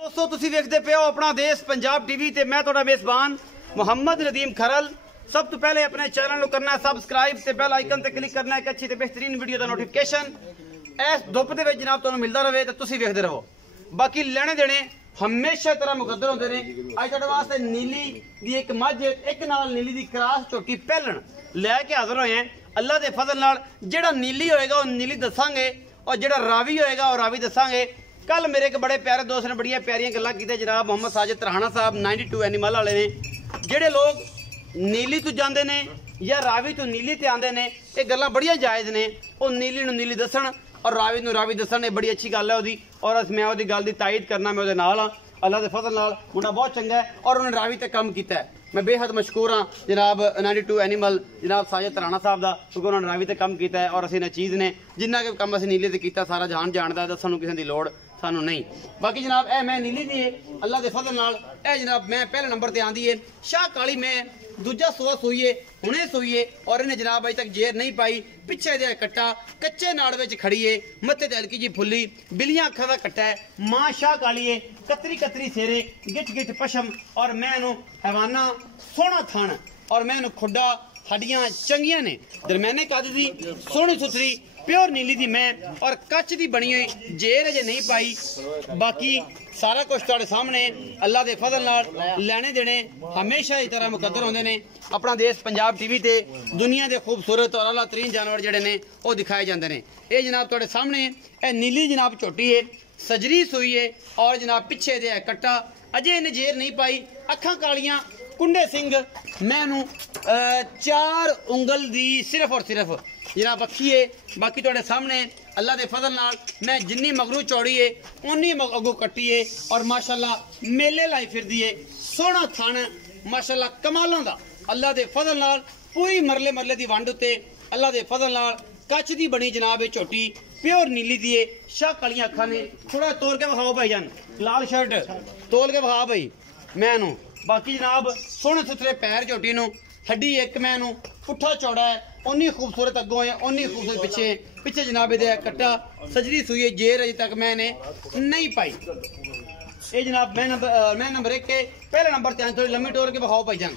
दोस्तों तुसी देखते पे हो अपना देश पंजाब टीवी ते मैं थोड़ा मेजबान मुहम्मद नदीम खरल। सब तो पहले अपने चैनल को करना है सबसक्राइब ते बेल आइकन ते क्लिक करना है एक अच्छी ते बेहतरीन वीडियो का नोटिफिकेशन इस धुप दे विच जनाब तुहानू मिलता रहे तो तुसी देखते रहो। बाकी लेने देने हमेशा तरह मुकद्दर होंदे ने। अज तुहाडे वास्ते नीली दी एक मझ एक नाल नीली दी क्रॉस झोटी पहलन लैके हाजिर होए हैं। अल्लाह दे फजल नाल जेड़ा नीली होएगा वो नीली दसांगे और जेड़ा रावी होएगा वो रावी दसांगे। कल मेरे एक बड़े प्यारे दोस्त ने बड़िया प्यारियां गल्लां कीतियां जनाब मोहम्मद साजिद राणा साहब 92 एनिमल वाले ने। जेड़े लोग नीली तो जाते ने या रावी तो नीली ते आंदे ने ये गल्लां बड़िया जायज़ ने। वो नीली नूं नीली दसन और रावी नूं रावी दसन ये बड़ी अच्छी गल है उहदी और मैं उहदी गल दी तायद करना। मैं उहदे नाल हां। अल्लाह दे फजल नाल मुंडा बहुत चंगा है और उन्हें रावी ते काम कीता है। मैं बेहद मशकूर हाँ जनाब 92 एनिमल जनाब साजिद राणा साहब का क्योंकि उन्होंने रावी ते काम किया है और असीं चीज़ ने जिन्ना के काम असीं नीले ते कीता सारा जहान जानता है तो सानू किसी की लोड़ सानू नहीं। बाकी जनाब ए मैं नीली दी है अल्लाह दे फजल नाल ए जनाब मैं पहले नंबर ते आंदी है शाह काली मैं दूजा सुआ सूईए हुणे सूईए और इन्हें जनाब अज तक जेर नहीं पाई। पिछे दे कट्टा कच्चे नाड़ विच खड़ी है मत्थे ते हल्की जी फुल्ली बिलियां अखां दा कट्टा है मां शाह काली है कतरी कतरी सेरे गिच गिच पशम और मैं हैवाना सोहना थन और मैं खुड्डा हड्डियां चंगियां ने दरम्याने कद दी सोहनी सुथरी प्योर नीली दी मैं और कच दी बनी हुई जेर अजे नहीं पाई। बाकी सारा कुछ तुहाडे सामने अल्लाह दे फजल नाल लैने देने हमेशा इस तरह मुकद्दर होंदे ने। अपना देश पंजाब टीवी ते दुनिया के खूबसूरत और अला तरीन जानवर जेडे ने वो दिखाए जाते हैं। ये जनाब तुहाडे सामने ए नीली जनाब झोटी है सजरी सूई है और जनाब पिछे दे कट्टा अजे इन्हें जेर नहीं पाई अखां कालियां कुंडे सिंह मैनू 4 उंगल दी सिर्फ और सिर्फ जनाब अखी है। बाकी तुहाडे सामने अल्लाह दे फजल नाल मैं जिन्नी मगरू चौड़ी है उन्नी अगू कट्टी है और माशाल्लाह मेले लाई फिरदी है सोहना थन माशाल्लाह कमालों दा अल्लाह दे फजल नाल पूरी मरले मरले दी वंड उत्ते अल्लाह दे फजल नाल कच दी बनी जनाब झोटी प्योर नीली दी है शाह कालियां अखां ने। थोड़ा तोल के विखाओ भाई जान लाल शर्ट तोल के विखा भाई मैनू। बाकी जनाब सोहने सुथरे पैर झोटी नू हड्डी एक मैनू पुट्ठा चौड़ा है उन्नी खूबसूरत अगों है उन्नी खूबसूरत पिछे पिछे जनाब दे कट्टा सजरी सूई है जेर अजे तक मैंने नहीं पाई। ये जनाब मैं नंबर 1 के पहले नंबर ते थोड़ी लम्मी टोर के विखाओ भाई जान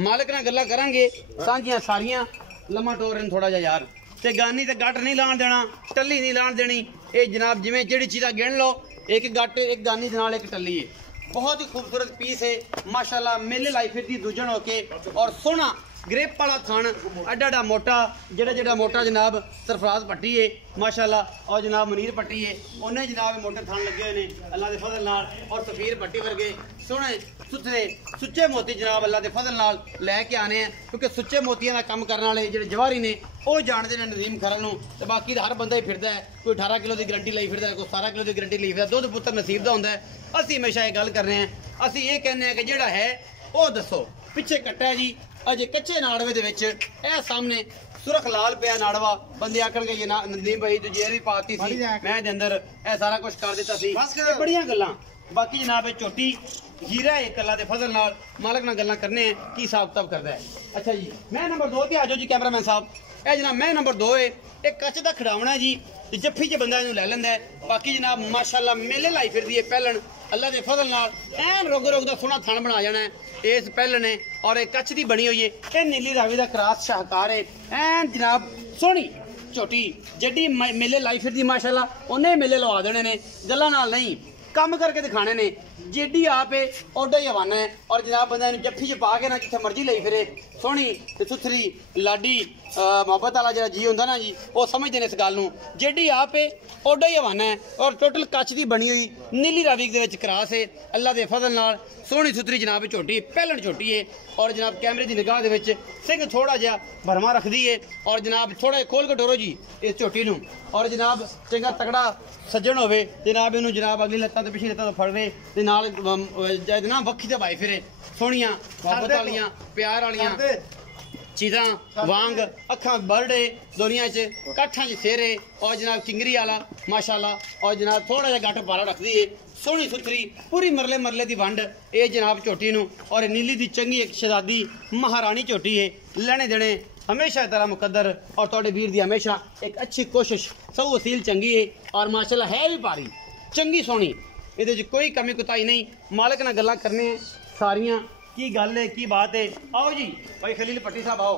मालिक नाल गल्लां करांगे सांझियां सारियां लम्मा टोर इन थोड़ा जा यार ते गानी ते गट नहीं लाण देना टल्ली नहीं लाण देनी। ये जनाब जिवें जेड़ी चीज़ा गिन लो एक गट एक गानी दे नाल एक टल्ली है बहुत ही खूबसूरत पीस है माशाल्लाह मेले लाई फिरदी दूजन होके और सोहना ग्रेप वाला थान एडा मोटा जेड़ा मोटा जनाब सरफराज पट्टी है माशाल्लाह और जनाब मुनीर पट्टी है उन्हें जनाब मोटे थान लगे हुए हैं अल्लाह के फजल नाल और सफीर पट्टी वर्गे सोहने सुथरे सुच्चे मोती जनाब अल्लाह के फजल नाल लैके आने हैं क्योंकि सुच्चे मोतियां का काम करने वाले जेडे जवारी ने वो जानते हैं नदीम खरल नूं ते बाकी हर बंदा ही फिरदा है कोई 18 किलो की गारंटी लाई फिरदा है कोई 17 किलो की गारंटी लाई फिरदा दुध पुत्र नसीब दा हुंदा है। असीं हमेशा ये गल कर रहे हैं असीं ये कहने हैं कि जेड़ा है वो दसो पिछे कट्टा है जी अजे कच्चे नाड़वे दे विच ए सामने सुरख लाल पिया नाड़वा बंदे आखणगे ये नदीम भाई तू जेर भी पाती सी मैं दे अंदर ए सारा कुछ कर दिता सी बड़ियां गल्लां। बाकी जनाब चोटी हीरा एक अल्लाह दे फजल नाल मालिक नाल गल्लां करने हैं की हिसाब किताब करदा है। अच्छा जी मैं नंबर 2 ते आ जाओ जी कैमरामैन साहब ए जनाब मैं नंबर 2 है एक कच दा खिडावना है जी जफ्फी च बंदा इनू लै लैंदा है। बाकी जनाब माशाल्लाह मेले लाई फिरदी है पहलन अल्लाह के फजल नाल ऐन रोग रोग का सोहना थान बना जाना है इस पहले ने और एक कच की बनी हुई है ये नीली रावी का क्रॉस शाहकार है ऐन जनाब सोहनी झोटी जड्डी मेले लाई फिरदी माशाल्लाह उन्हें मेले लवा देने ने गल्लां नाल नहीं काम करके दिखाने ने जेडी आप है ओडा ही हवाना है और जनाब बंदा जफ्फी च पा के ना जिथे मर्जी लाई फिरे सोहनी ते सुथरी लाडी मोहब्बत वाला जो जी होंदा ना जी वो समझते हैं इस गल नूं जेडी आप है ओडा ही हवाना है और टोटल कच की बनी हुई नीली रावी के क्रॉस है अल्लाह के फजल नाल सोहनी सुथरी जनाब झोटी पहलन झोटी है और जनाब कैमरे की निगाह के सिंह थोड़ा जहा भरमा रखती है और जनाब थोड़ा खोल के टोरो जी इस झोटी नूं और जनाब चंगा तगड़ा सज्जन होवे जनाब इनू जनाब अगली लत्तां ते पिछली लत्तां तो फड़वे ते नाल ना वक्खी ते भाई फिरे सोहणियां मोहब्बत वालियां प्यार वालियां चीज़ां वांग अखां बरडे दुनिया च काठां च सेरे और जनाब चिंगरी वाला माशाल्लाह और जनाब थोड़ा जहा गट पारा रखदी है सोहनी सुथरी पूरी मरले मरले की वंड ये जनाब झोटी नूं और नीली दी चंगी एक शहजादी महारानी झोटी है लेने देने हमेशा तरह मुकद्दर और थोड़े वीर दी हमेशा एक अच्छी कोशिश सब वसील चंगी है और माशाल्लाह है भी भारी चंगी सोहनी ਇਹਦੇ 'ਚ ਕੋਈ ਕਮੀ ਕੁਤਾਈ ਨਹੀਂ। ਮਾਲਕ ਨਾਲ ਗੱਲਾਂ ਕਰਨੇ ਆ ਸਾਰੀਆਂ, ਕੀ ਗੱਲ है की बात है। आओ जी भाई खलील पट्टी साहब आओ।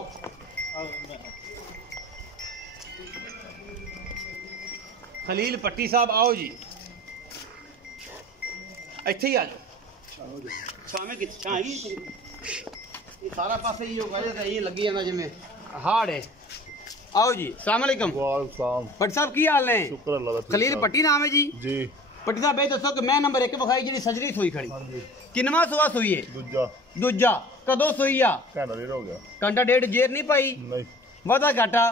खलील पट्टी साहब आओ जी, ਇੱਥੇ ਹੀ ਆ ਜਾਓ। ਛਾਵੇਂ ਕਿ ਛਾਂ ਹੀ ਇਹ ਸਾਰਾ ਪਾਸੇ ਹੀ ਹੋਗਾ ਜੇ ਇਹ ਲੱਗੀ ਜਾਂਦਾ ਜਿਵੇਂ ਹਾੜ ਹੈ। आओ जी, अस्सलाम वालेकुम। वालेकुम। भट्ट साहब की हाल है? शुक्र अल्लाह दा। खलील पट्टी नाम है जी? जी। पट्टी साहब ये दसो कि मैं नंबर 1 विखाई जी सजरी सोई खड़ी हाँ जी। किनवा सुआ सोई है? दूजा। दूजा कदों सोई आ? घंटा डेढ़ हो गया। घंटा डेढ़ जेर नहीं पाई? नहीं। वादा घाटा?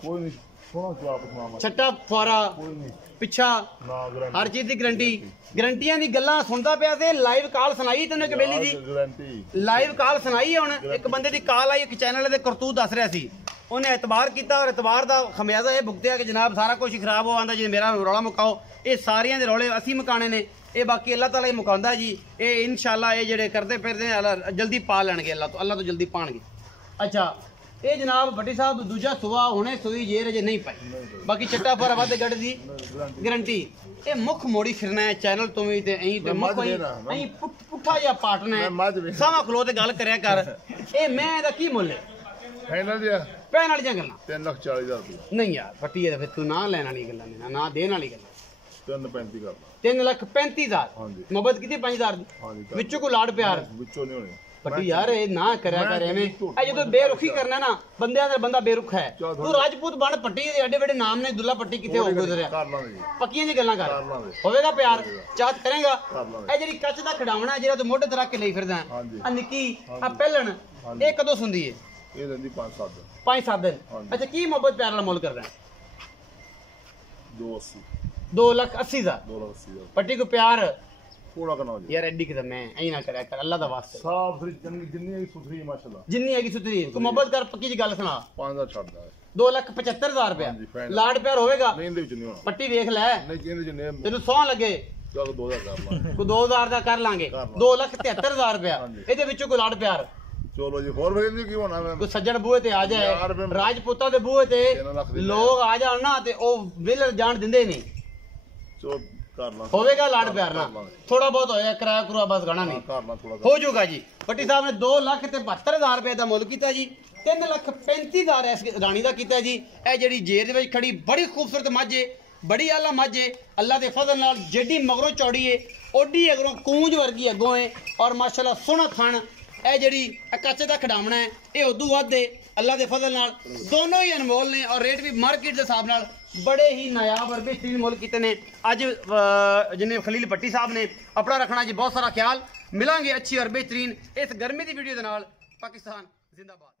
कोई नहीं। सोना जवाब सुना। छट्टा फुआरा? कोई नहीं। पिछा? ना गारंटी। हर चीज की गारंटी। गारंटियां दी गल्लां सुनदा पिया ते लाइव कॉल सुनाई तैनूं कबेली दी? गारंटी। लाइव कॉल सुनाई है हुण। एक बंदे दी कॉल आई, एक चैनल दे करतूत दस रहा सी, उन्हें एतबार किया और एतबार का खमियाजा ये भुगतिया कि जनाब सारा कुछ ही खराब हो आंदा जी, मेरा रौला मुकाओ। ये सारियां दे रौले असीं मुकाने ने, ये बाकी अल्लाह ताला ही मुकांदा जी। ये इंशाअल्लाह ये जेड़े करदे फिरदे जल्दी पा लैणगे, अल्लाह तो जल्दी पाणगे। अच्छा ये जनाब भट्टी साहब दूजा सुआ हुणे सोई जेर अजे नहीं पाई, बाकी चट्टा फर वध गड़ दी गारंटी। ये मुख मोड़ी फिरना है चैनल तो भी ते अहीं ते मुख अहीं पुठा या पाटना है। सावा खलो ते गल करया कर। ए मैं दा की मुल है? फाइनल दिया पैन वाली गल्लां 3,40,000 रुपया। नहीं यार फटी है फिर तू ना लैन वाली गल्लां ने ना देन वाली गल्लां। 3,35 कर। 3,35,000 हाँ जी। मोहब्बत कितनी 5,000 दी हाँ जी। विचों को लाड़ प्यार विचों नहीं होने। फटी यार ये ना करया कर एवें। ए जदों बेरुखी करना ना बंदे दा बंदा बेरुख है। तू राजपूत बन पट्टी दे एडे बड़े नाम ने दुल्ला पट्टी किथे हो गुजरिया? कर लांगे जी। पक्कियां जी गल्लां कर। कर लांगे। होवेगा प्यार चाहत करेगा। कर लांगे। ए जेड़ी कच दा खडावना जेड़ा तू मोढे ते रख के लई फिरदा हाँ जी। आ निक्की आ पहलन ए कदों सुंदी है? ये देंदी 5-7 दिन। 5-7 दिन। हाँ जी। अच्छा की मोहब्बत प्यार वाला मोल कर रहा है? 280। 2,80,000 2,80,000 पट्टी को प्यार थोड़ा करना हो जी। यार एडी किदा मैं ऐ ना करया कर अल्लाह दा वास्ते। साफ सुथरी चंगी जिन्नी सुथरी माशाल्लाह। जिन्नी हैगी सुथरी को मोहब्बत कर पक्की जी गल सुना। 5,000 छड़दा है। 2,75,000 रुपया हाँ जी, फाइनल। लाड प्यार होवेगा? नहीं इंदे विच नहीं होना। पट्टी देख ले नहीं कहंदे जी ने तेनू सौ लगे चलो 2,000 कर लांगे। को 2,000 ਦਾ ਕਰ ਲਾਂਗੇ। ਕਰ ਲਾਂਗੇ। 2,73,000 ਰੁਪਇਆ ਹਾਂਜੀ। ਇਹਦੇ ਵਿੱਚੋਂ ਕੋਈ ਲਾੜ ਪਿਆਰ चलो जी होर फिर की होना मैं ਕੋਈ ਸੱਜਣ ਬੂਹੇ ਤੇ ਆ ਯਾਰ ਜਾਏ ਫਿਰ- ਰਾਜਪੂਤਾਂ ਦੇ ਬੂਹੇ ਤੇ 3 ਲੱਖ ਦੀ ਲੋਕ ਆ ਜਾਣ ਨਾ ਤੇ ਉਹ ਵਿਲ ਜਾਣ ਦਿੰਦੇ ਨਹੀਂ। चलो कर ला ਹੋਵੇਗਾ ਲਾੜ ਪਿਆਰ ਨਾ ਥੋੜਾ ਬਹੁਤ ਹੋਇਆ ਕਿਰਾਇਆ ਕਰੂਆ ਬਸ ਗਣਾ ਨਹੀਂ कर ला थोड़ा ਹੋ ਜਾਊਗਾ ਜੀ। ਭੱਟੀ ਸਾਹਿਬ ਨੇ 2,72,000 ਰੁਪਏ ਦਾ ਮੁੱਲ ਕੀਤਾ ਜੀ। 3,35,000 ਇਸ ਰਾਣੀ ਦਾ ਕੀਤਾ ਜੀ। ਇਹ ਜਿਹੜੀ ਜੇਰ ਦੇ ਵਿੱਚ ਖੜੀ ਬੜੀ ਖੂਬਸੂਰਤ ਮੱਝ ਏ, ਬੜੀ ਆਲਾ ਮੱਝ ਏ। ਅੱਲਾ ਦੇ ਫਜ਼ਲ ਨਾਲ ਜਿਹੜੀ ਮਗਰੋਂ ਚੌੜੀ ਏ ਓਡੀ ਅਗਰੋਂ ਕੂੰਜ ਵਰਗੀ ਅੱਗੋਂ ਏ ਔਰ ਮਾਸ਼ਾਅੱਲਾ ਸੋਹਣਾ ਥਣ। ਇਹ ਜਿਹੜੀ ਕੱਚ ਦਾ ਖਡਾਵਣਾ ਹੈ ਇਹ ਉਦੋਂ ਵੱਧ ਏ ਅੱਲਾ ਦੇ ਫਜ਼ਲ ਨਾਲ। ਦੋਨੋਂ ਹੀ ਅਨਮੋਲ ਨੇ ਔਰ ਰੇਟ ਵੀ ਮਾਰਕੀਟ ਦੇ ਹਿਸਾਬ ਨਾਲ बड़े ही नायाब और बेहतरीन मुल्क कितने ने अज जिन्हें खलील भट्टी साहब ने अपना रखना जी बहुत सारा ख्याल। मिलांगे अच्छी और बेहतरीन इस गर्मी की वीडियो के नाल। पाकिस्तान जिंदाबाद।